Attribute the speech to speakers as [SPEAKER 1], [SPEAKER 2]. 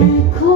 [SPEAKER 1] Because